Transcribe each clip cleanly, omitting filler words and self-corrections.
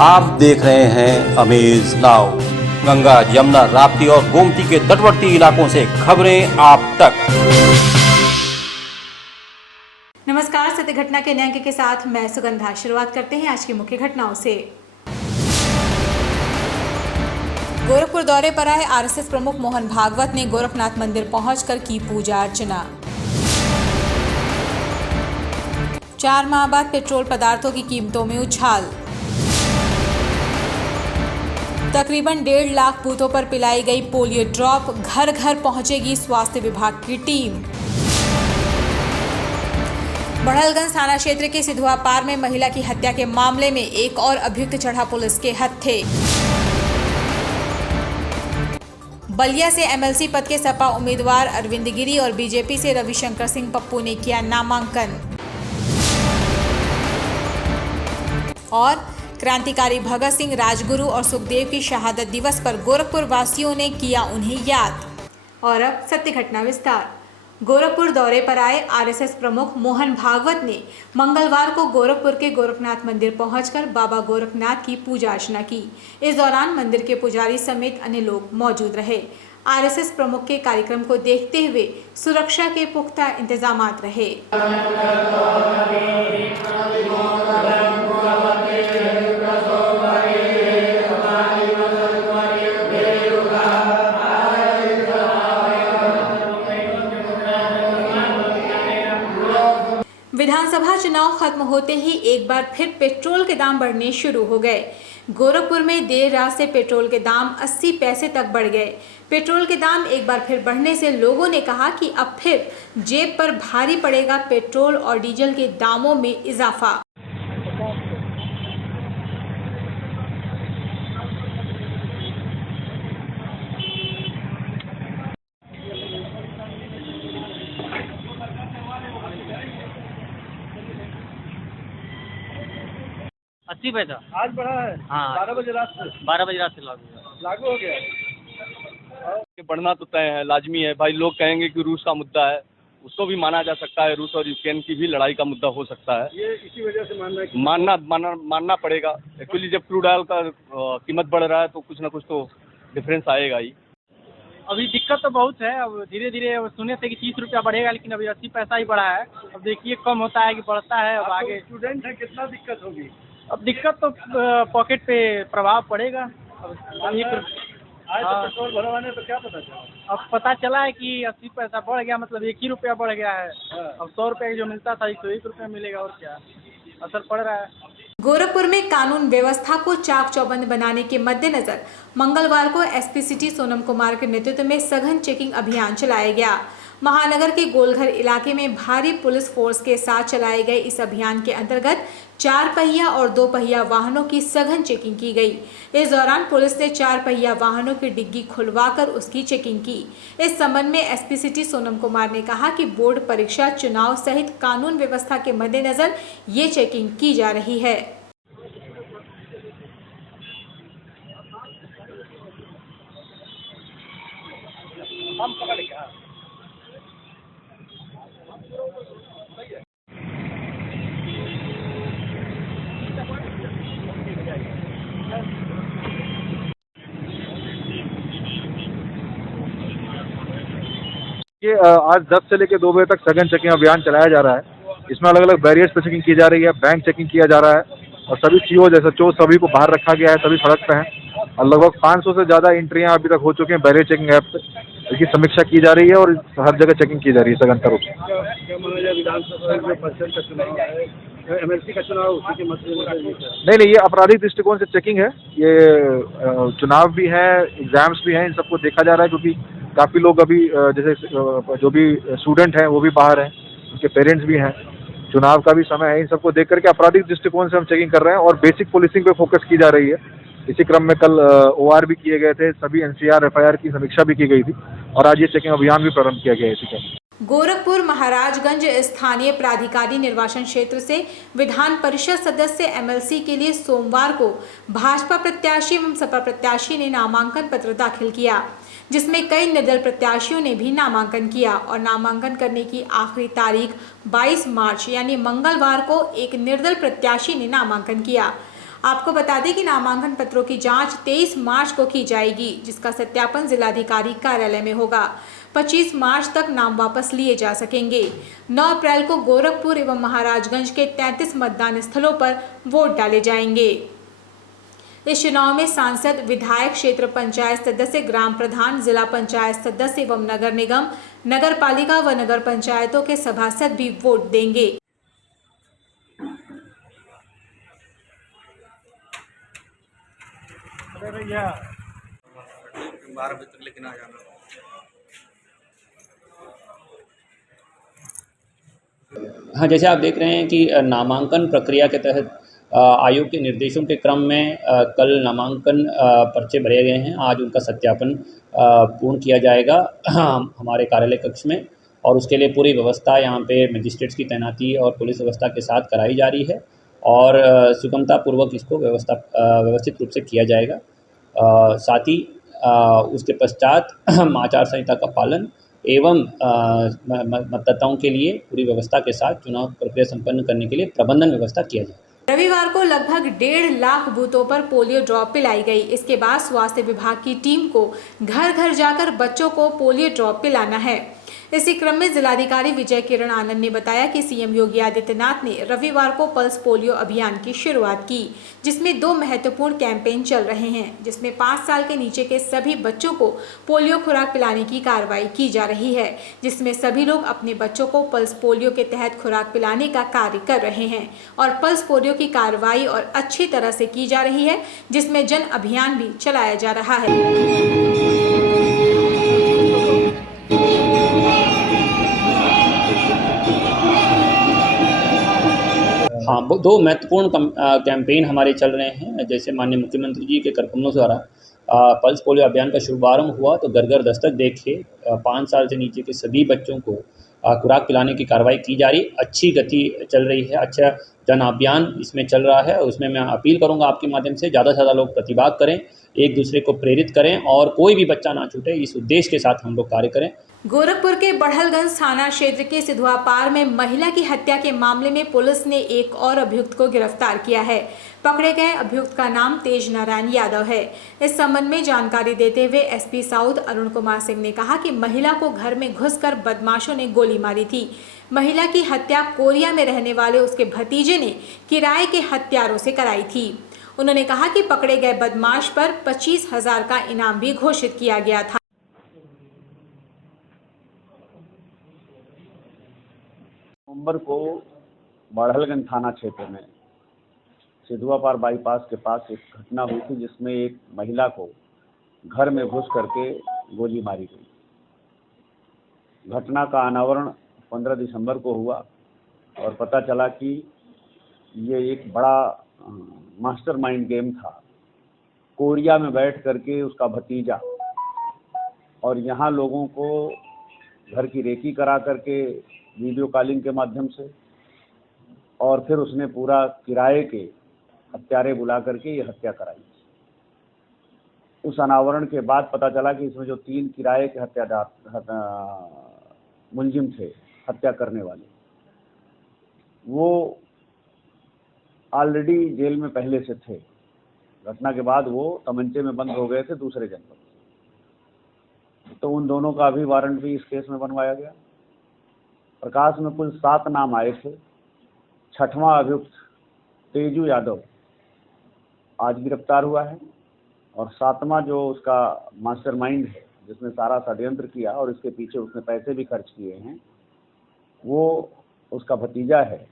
आप देख रहे हैं अमेज नाउ। गंगा, यमुना, राप्ती और गोमती के तटवर्ती इलाकों से खबरें आप तक। नमस्कार, सत्य घटना के नए अंक के साथ मैं सुगंधा। शुरुआत करते हैं आज की मुख्य घटनाओं से। गोरखपुर दौरे पर आए आरएसएस प्रमुख मोहन भागवत ने गोरखनाथ मंदिर पहुंचकर की पूजा अर्चना। 4 माह बाद पेट्रोल पदार्थों की कीमतों में उछाल। तकरीबन 1.5 लाख बूथों पर पिलाई गई पोलियो ड्रॉप, घर घर पहुंचेगी स्वास्थ्य विभाग की टीम। बढ़लगंज थाना क्षेत्र के सिधुआ पार में महिला की हत्या के मामले में एक और अभियुक्त चढ़ा पुलिस के हत्थे। बलिया से एमएलसी पद के सपा उम्मीदवार अरविंद गिरी और बीजेपी से रविशंकर सिंह पप्पू ने किया नामांकन। और क्रांतिकारी भगत सिंह, राजगुरु और सुखदेव की शहादत दिवस पर गोरखपुर वासियों ने किया उन्हें याद। और अब सत्य घटना विस्तार। गोरखपुर दौरे पर आए आरएसएस प्रमुख मोहन भागवत ने मंगलवार को गोरखपुर के गोरखनाथ मंदिर पहुंचकर बाबा गोरखनाथ की पूजा अर्चना की। इस दौरान मंदिर के पुजारी समेत अन्य लोग मौजूद रहे। आरएसएस प्रमुख के कार्यक्रम को देखते हुए सुरक्षा के पुख्ता इंतजामात रहे। विधानसभा चुनाव खत्म होते ही एक बार फिर पेट्रोल के दाम बढ़ने शुरू हो गए। गोरखपुर में देर रात से पेट्रोल के दाम 80 पैसे तक बढ़ गए। पेट्रोल के दाम एक बार फिर बढ़ने से लोगों ने कहा कि अब फिर जेब पर भारी पड़ेगा पेट्रोल और डीजल के दामों में इजाफा। अस्सी पैसा आज बढ़ा है। हाँ 12 बजे रात से लागू हो गया। ये बढ़ना तो तय है, लाजमी है भाई। लोग कहेंगे कि रूस का मुद्दा है, उसको भी माना जा सकता है। रूस और यूक्रेन की भी लड़ाई का मुद्दा हो सकता है। ये इसी वजह से मानना पड़ेगा। एक्चुअली जब क्रूड ऑयल का कीमत बढ़ रहा है तो कुछ ना कुछ तो डिफरेंस आएगा ही। अभी दिक्कत तो बहुत है। अब धीरे धीरे सुने थे कि 30 रुपया बढ़ेगा, लेकिन अभी 80 पैसा ही बढ़ा है। अब देखिए कम होता है कि बढ़ता है। अब आगे स्टूडेंट है, कितना दिक्कत होगी। अब दिक्कत तो पॉकेट पे प्रभाव पड़ेगा। अब आज तो पेट्रोल भरवाने तो क्या पता चला। अब पता चला है कि 80 पैसा बढ़ गया, मतलब 1 ही रुपया बढ़ गया है। अब 100 रुपये जो मिलता था 101 रुपया मिलेगा, और क्या असर पड़ रहा है। गोरखपुर में कानून व्यवस्था को चाक चौबंद बनाने के मद्देनजर मंगलवार को एसपी सिटी सोनम कुमार के नेतृत्व में सघन चेकिंग अभियान चलाया गया। महानगर के गोलघर इलाके में भारी पुलिस फोर्स के साथ चलाए गए इस अभियान के अंतर्गत 4 पहिया और 2 पहिया वाहनों की सघन चेकिंग की गई। इस दौरान पुलिस ने 4 पहिया वाहनों की डिग्गी खुलवाकर उसकी चेकिंग की। इस संबंध में एसपी सिटी सोनम कुमार ने कहा कि बोर्ड परीक्षा, चुनाव सहित कानून व्यवस्था के मद्देनजर ये चेकिंग की जा रही है। आज 10 से लेकर 2 बजे तक सघन चेकिंग अभियान चलाया जा रहा है। इसमें अलग अलग बैरियर्स पर चेकिंग की जा रही है, बैंक चेकिंग किया जा रहा है और सभी सीओ जैसे चो सभी को बाहर रखा गया है, सभी सड़क पे हैं और लगभग 500 से ज़्यादा एंट्रियां अभी तक हो चुकी हैं बैरियर चेकिंग ऐप से। इसकी समीक्षा की जा रही है और हर जगह चेकिंग की जा रही है सघन रूप से। विधानसभा में परिषद का चुनाव है, एमएलसी का चुनाव, उसी के मद्देनजर नहीं, ये आपराधिक दृष्टिकोण से चेकिंग है। ये चुनाव भी है, एग्जाम्स भी हैं, इन सबको देखा जा रहा है क्योंकि काफ़ी लोग अभी जैसे जो भी स्टूडेंट हैं वो भी बाहर हैं, उनके पेरेंट्स भी हैं, चुनाव का भी समय है। इन सबको देख करके आपराधिक दृष्टिकोण से हम चेकिंग कर रहे हैं और बेसिक पुलिसिंग पे फोकस की जा रही है। इसी क्रम में कल ओआर भी किए गए थे, सभी एनसीआर एफआईआर की समीक्षा भी की गई थी और आज ये चेकिंग अभियान भी प्रारंभ किया गया है। इसी क्रम गोरखपुर महाराजगंज स्थानीय प्राधिकारी निर्वाचन क्षेत्र से विधान परिषद सदस्य एमएलसी के लिए सोमवार को भाजपा प्रत्याशी एवं सपा प्रत्याशी ने नामांकन पत्र दाखिल किया। जिसमें कई निर्दल प्रत्याशियों ने भी नामांकन किया और नामांकन करने की आखिरी तारीख 22 मार्च यानी मंगलवार को एक निर्दल प्रत्याशी ने नामांकन किया। आपको बता दें कि नामांकन पत्रों की जांच 23 मार्च को की जाएगी, जिसका सत्यापन जिलाधिकारी कार्यालय में होगा। 25 मार्च तक नाम वापस लिए जा सकेंगे। 9 अप्रैल को गोरखपुर एवं महाराजगंज के 33 मतदान स्थलों पर वोट डाले जाएंगे। इस चुनाव में सांसद, विधायक, क्षेत्र पंचायत सदस्य, ग्राम प्रधान, जिला पंचायत सदस्य एवं नगर निगम, नगर पालिका व नगर पंचायतों के सभासद भी वोट देंगे। अरे भैया 12 बजे तक लेकिन आ जाना। हाँ, जैसे आप देख रहे हैं कि नामांकन प्रक्रिया के तहत आयोग के निर्देशों के क्रम में कल नामांकन पर्चे भरे गए हैं। आज उनका सत्यापन पूर्ण किया जाएगा हमारे कार्यालय कक्ष में, और उसके लिए पूरी व्यवस्था यहाँ पे मजिस्ट्रेट्स की तैनाती और पुलिस व्यवस्था के साथ कराई जा रही है और सुगमता पूर्वक इसको व्यवस्थित रूप से किया जाएगा। साथ ही उसके पश्चात आचार संहिता का पालन एवं मतदाताओं के लिए पूरी व्यवस्था के साथ चुनाव प्रक्रिया संपन्न करने के लिए प्रबंधन व्यवस्था किया जाए। रविवार को लगभग 1.5 लाख बूथों पर पोलियो ड्रॉप पिलाई गई। इसके बाद स्वास्थ्य विभाग की टीम को घर घर जाकर बच्चों को पोलियो ड्रॉप पिलाना है। इसी क्रम में जिलाधिकारी विजय किरण आनंद ने बताया कि सीएम योगी आदित्यनाथ ने रविवार को पल्स पोलियो अभियान की शुरुआत की, जिसमें 2 महत्वपूर्ण कैंपेन चल रहे हैं, जिसमें 5 साल के नीचे के सभी बच्चों को पोलियो खुराक पिलाने की कार्रवाई की जा रही है, जिसमें सभी लोग अपने बच्चों को पल्स पोलियो के तहत खुराक पिलाने का कार्य कर रहे हैं और पल्स पोलियो की कार्रवाई और अच्छी तरह से की जा रही है, जिसमें जन अभियान भी चलाया जा रहा है। हाँ, 2 महत्वपूर्ण कैंपेन हमारे चल रहे हैं। जैसे माननीय मुख्यमंत्री जी के करकमलों द्वारा पल्स पोलियो अभियान का शुभारंभ हुआ तो घर घर दस्तक देके 5 साल से नीचे के सभी बच्चों को खुराक पिलाने की कार्रवाई की जा रही। अच्छी गति चल रही है, अच्छा जन अभियान इसमें चल रहा है। उसमें मैं अपील करूंगा आपके माध्यम से ज़्यादा से ज़्यादा लोग प्रतिभाग करें, एक दूसरे को प्रेरित करें और कोई भी बच्चा ना छूटे, इस उद्देश्य के साथ हम लोग कार्य करें। गोरखपुर के बढ़लगंज थाना क्षेत्र के सिधुआ पार में महिला की हत्या के मामले में पुलिस ने एक और अभियुक्त को गिरफ्तार किया है। पकड़े गए अभियुक्त का नाम तेज नारायण यादव है। इस संबंध में जानकारी देते हुए एसपी साउथ अरुण कुमार सिंह ने कहा कि महिला को घर में घुसकर बदमाशों ने गोली मारी थी। महिला की हत्या कोरिया में रहने वाले उसके भतीजे ने किराए के हत्यारों से कराई थी। उन्होंने कहा कि पकड़े गए बदमाश पर 25,000 का इनाम भी घोषित किया गया था। नवंबर को बढ़लगंज थाना क्षेत्र में सिधुआ पार बाईपास के पास एक घटना हुई थी, जिसमें एक महिला को घर में घुस करके गोली मारी गई। घटना का अनावरण 15 दिसंबर को हुआ और पता चला कि ये एक बड़ा मास्टरमाइंड गेम था। कोरिया में बैठ करके उसका भतीजा और यहाँ लोगों को घर की रेकी करा करके वीडियो कॉलिंग के माध्यम से, और फिर उसने पूरा किराए के हत्यारे बुला करके ये हत्या कराई। उस अनावरण के बाद पता चला कि इसमें जो 3 किराए के हत्यादार मुलजिम थे, हत्या करने वाले, वो ऑलरेडी जेल में पहले से थे। घटना के बाद वो तमंचे में बंद हो गए थे दूसरे जनपद, तो उन दोनों का भी वारंट भी इस केस में बनवाया गया। प्रकाश में कुल 7 नाम आए थे। 6वां अभियुक्त तेजू यादव आज गिरफ्तार हुआ है और 7वां जो उसका मास्टरमाइंड है, जिसने सारा षड्यंत्र किया और इसके पीछे उसने पैसे भी खर्च किए हैं, वो उसका भतीजा है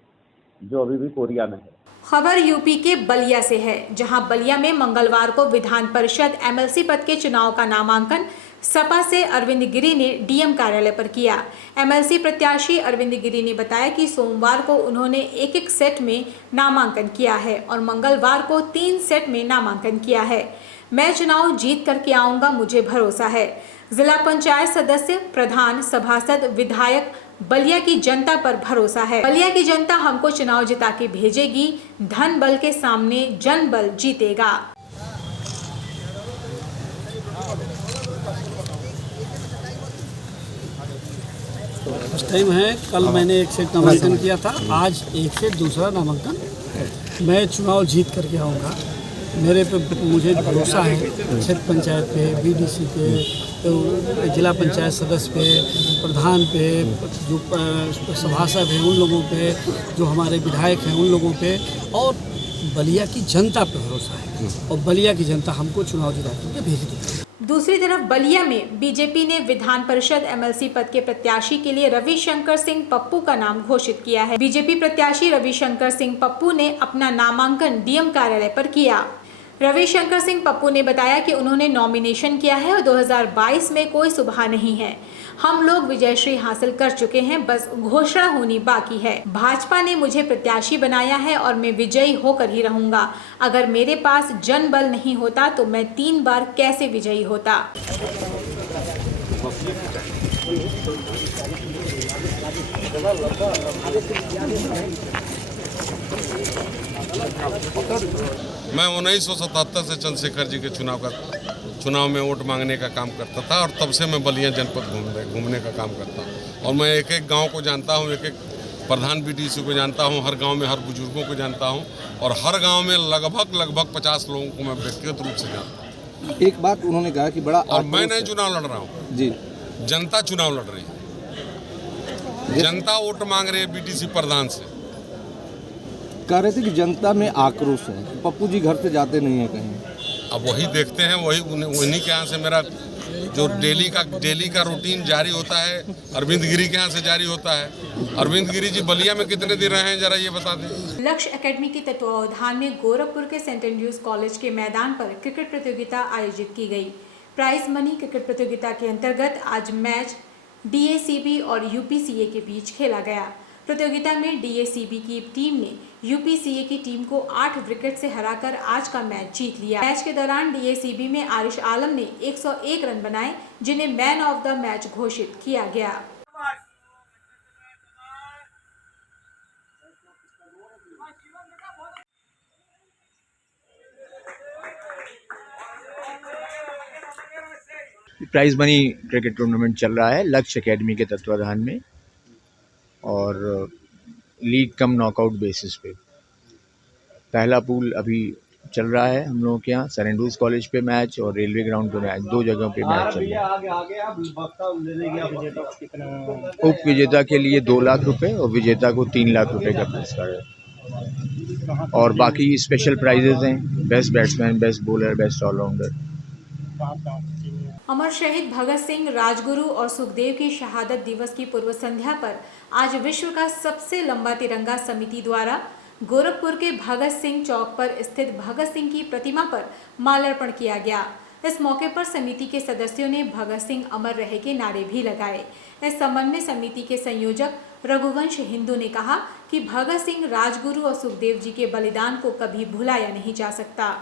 जो अभी भी कोरिया में है। खबर यूपी के बलिया से है, जहां बलिया में मंगलवार को विधान परिषद एमएलसी पद के चुनाव का नामांकन सपा से अरविंद गिरी ने डीएम कार्यालय पर किया। एमएलसी प्रत्याशी अरविंद गिरी ने बताया कि सोमवार को उन्होंने एक सेट में नामांकन किया है और मंगलवार को 3 सेट में नामांकन किया है। मैं चुनाव जीत करके आऊंगा, मुझे भरोसा है। जिला पंचायत सदस्य, प्रधान, सभासद, विधायक, बलिया की जनता पर भरोसा है। बलिया की जनता हमको चुनाव जिता के भेजेगी। धन बल के सामने जन बल जीतेगा। फर्स्ट टाइम है। कल मैंने एक सेट नामांकन किया था, आज एक सेट दूसरा नामांकन। मैं चुनाव जीत करके आऊँगा। मेरे पे मुझे भरोसा है क्षेत्र पंचायत पे, बीडीसी पे, तो जिला पंचायत सदस्य पे, प्रधान पे, जो सभासद हैं उन लोगों पे, जो हमारे विधायक हैं उन लोगों पे, और बलिया की जनता पे भरोसा है। और बलिया की जनता हमको चुनाव जिता करके भेज दी। दूसरी तरफ बलिया में बीजेपी ने विधान परिषद एमएलसी पद के प्रत्याशी के लिए रविशंकर सिंह पप्पू का नाम घोषित किया है। बीजेपी प्रत्याशी रविशंकर सिंह पप्पू ने अपना नामांकन डीएम कार्यालय पर किया। रविशंकर सिंह पप्पू ने बताया कि उन्होंने नॉमिनेशन किया है और 2022 में कोई सुबह नहीं है। हम लोग विजयश्री हासिल कर चुके हैं, बस घोषणा होनी बाकी है। भाजपा ने मुझे प्रत्याशी बनाया है और मैं विजयी होकर ही रहूंगा। अगर मेरे पास जनबल नहीं होता तो मैं 3 बार कैसे विजयी होता। मैं 1977 से चंद्रशेखर जी के चुनाव में वोट मांगने का काम करता था और तब से मैं बलिया जनपद घूमने का काम करता हूँ। और मैं एक एक गांव को जानता हूँ, एक एक प्रधान बीडीसी को जानता हूँ, हर गांव में हर बुजुर्गों को जानता हूँ और हर गांव में लगभग 50 लोगों को मैं व्यक्तिगत रूप से जानता हूँ। एक बात उन्होंने कहा कि बड़ा और मैं नहीं चुनाव लड़ रहा हूँ जी, जनता चुनाव लड़ रही है। जनता वोट मांग रही है बीडीसी प्रधान से। कह रहे थे कि जनता में आक्रोश है, पप्पू जी घर से जाते नहीं है कहीं। अब वही देखते हैं, उन्हीं के यहाँ से मेरा जो डेली का रूटीन जारी होता है, अरविंद गिरी के यहाँ से जारी होता है। अरविंद गिरी जी बलिया में कितने दिन रहे हैं जरा ये बता दें। लक्ष्य एकेडमी के तत्वावधान में गोरखपुर के सेंट एंड्रयूज कॉलेज के मैदान पर क्रिकेट प्रतियोगिता आयोजित की गई। प्राइज मनी क्रिकेट प्रतियोगिता के अंतर्गत आज मैच डीएसीबी और यूपीसीए के बीच खेला गया। प्रतियोगिता में डीएसीबी की टीम ने यूपीसीए की टीम को 8 विकेट से हराकर आज का मैच जीत लिया। मैच के दौरान डीएसीबी में आरिश आलम ने 101 रन बनाए, जिन्हें मैन ऑफ द मैच घोषित किया गया। प्राइज मनी क्रिकेट टूर्नामेंट चल रहा है लक्ष्य एकेडमी के तत्वाधान में और लीग कम नॉकआउट बेसिस पे। पहला पूल अभी चल रहा है हम लोगों के यहाँ सेंट एंड्रयूज कॉलेज पे मैच और रेलवे ग्राउंड पे मैच, 2 जगहों पे मैच चल रहा है। उप विजेता के लिए 2 लाख रुपए और विजेता को 3 लाख रुपए का पुरस्कार है और बाकी स्पेशल प्राइजेज हैं, best batsman, best bowler, best allrounder. अमर शहीद भगत सिंह, राजगुरु और सुखदेव की शहादत दिवस की पूर्व संध्या पर आज विश्व का सबसे लंबा तिरंगा समिति द्वारा गोरखपुर के भगत सिंह चौक पर स्थित भगत सिंह की प्रतिमा पर माल्यार्पण किया गया। इस मौके पर समिति के सदस्यों ने भगत सिंह अमर रहे के नारे भी लगाए। इस संबंध में समिति के संयोजक रघुवंश हिंदू ने कहा कि भगत सिंह, राजगुरु और सुखदेव जी के बलिदान को कभी भुलाया नहीं जा सकता।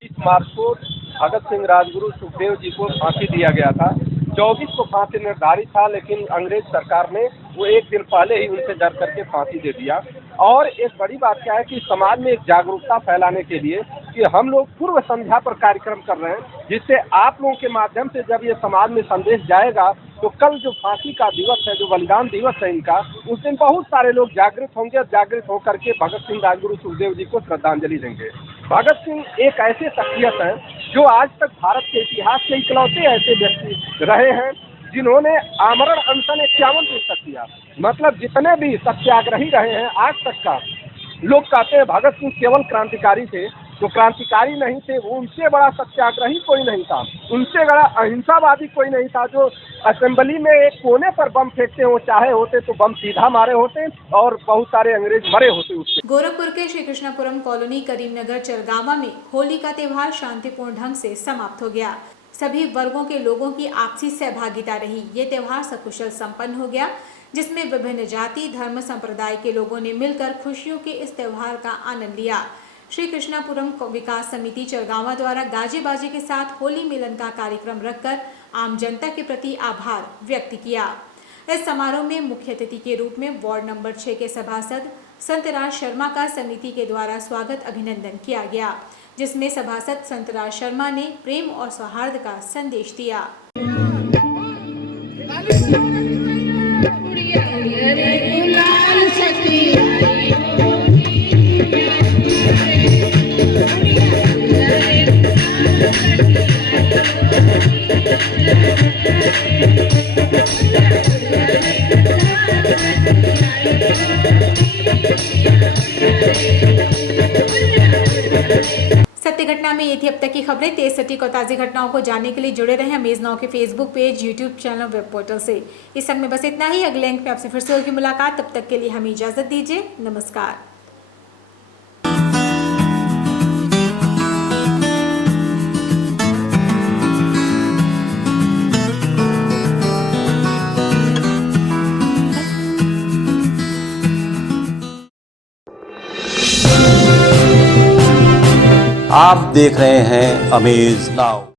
इस मार्च को भगत सिंह, राजगुरु, सुखदेव जी को फांसी दिया गया था। 24 को फांसी निर्धारित था, लेकिन अंग्रेज सरकार ने वो एक दिन पहले ही उनसे डर करके फांसी दे दिया। और एक बड़ी बात क्या है कि समाज में एक जागरूकता फैलाने के लिए कि हम लोग पूर्व संध्या पर कार्यक्रम कर रहे हैं, जिससे आप लोगों के माध्यम से जब ये समाज में संदेश जाएगा तो कल जो फांसी का दिवस है, जो बलिदान दिवस है इनका, उस दिन बहुत सारे लोग जागृत होंगे और जागृत होकर के भगत सिंह, राजगुरु, सुखदेव जी को श्रद्धांजलि देंगे। भगत सिंह एक ऐसे शख्सियत हैं जो आज तक भारत के इतिहास के इकलौते ऐसे व्यक्ति रहे हैं जिन्होंने आमरण अनशन 51 दिन तक किया। मतलब जितने भी सत्याग्रही रहे हैं आज तक का, लोग कहते हैं भगत सिंह केवल क्रांतिकारी थे, तो क्रांतिकारी नहीं थे, वो उनसे बड़ा सत्याग्रही कोई नहीं था, उनसे बड़ा अहिंसावादी कोई नहीं था। जो असेंबली में एक कोने पर बम फेंकते हो चाहे होते तो बम सीधा मारे होते और बहुत सारे अंग्रेज मरे होते उससे। गोरखपुर के श्री कृष्णापुरम कॉलोनी करीमनगर चरगावा में होली का त्योहार शांतिपूर्ण ढंग से समाप्त हो गया। सभी वर्गों के लोगों की आपसी सहभागिता रही। ये त्योहार सकुशल संपन्न हो गया, जिसमें विभिन्न जाति, धर्म, संप्रदाय के लोगों ने मिलकर खुशियों के इस त्योहार का आनंद लिया। श्री कृष्णापुरम विकास समिति चरगावा द्वारा गाजे बाजे के साथ होली मिलन का कार्यक्रम रखकर आम जनता के प्रति आभार व्यक्त किया। इस समारोह में मुख्य अतिथि के रूप में वार्ड नंबर 6 के सभासद संतराज शर्मा का समिति के द्वारा स्वागत अभिनंदन किया गया, जिसमें सभासद संतराज शर्मा ने प्रेम और सौहार्द का संदेश दिया। सत्य घटना में ये थी अब तक की खबरें। तेज सटीक और ताज़ी घटनाओं को जानने के लिए जुड़े रहें अमेज नाउ के Facebook page, YouTube channel, web portal से। इस संग में बस इतना ही। अगले अंक में आपसे फिर से होगी मुलाकात। तब तक के लिए हमें इजाजत दीजिए। नमस्कार। आप देख रहे हैं अमेज नाउ।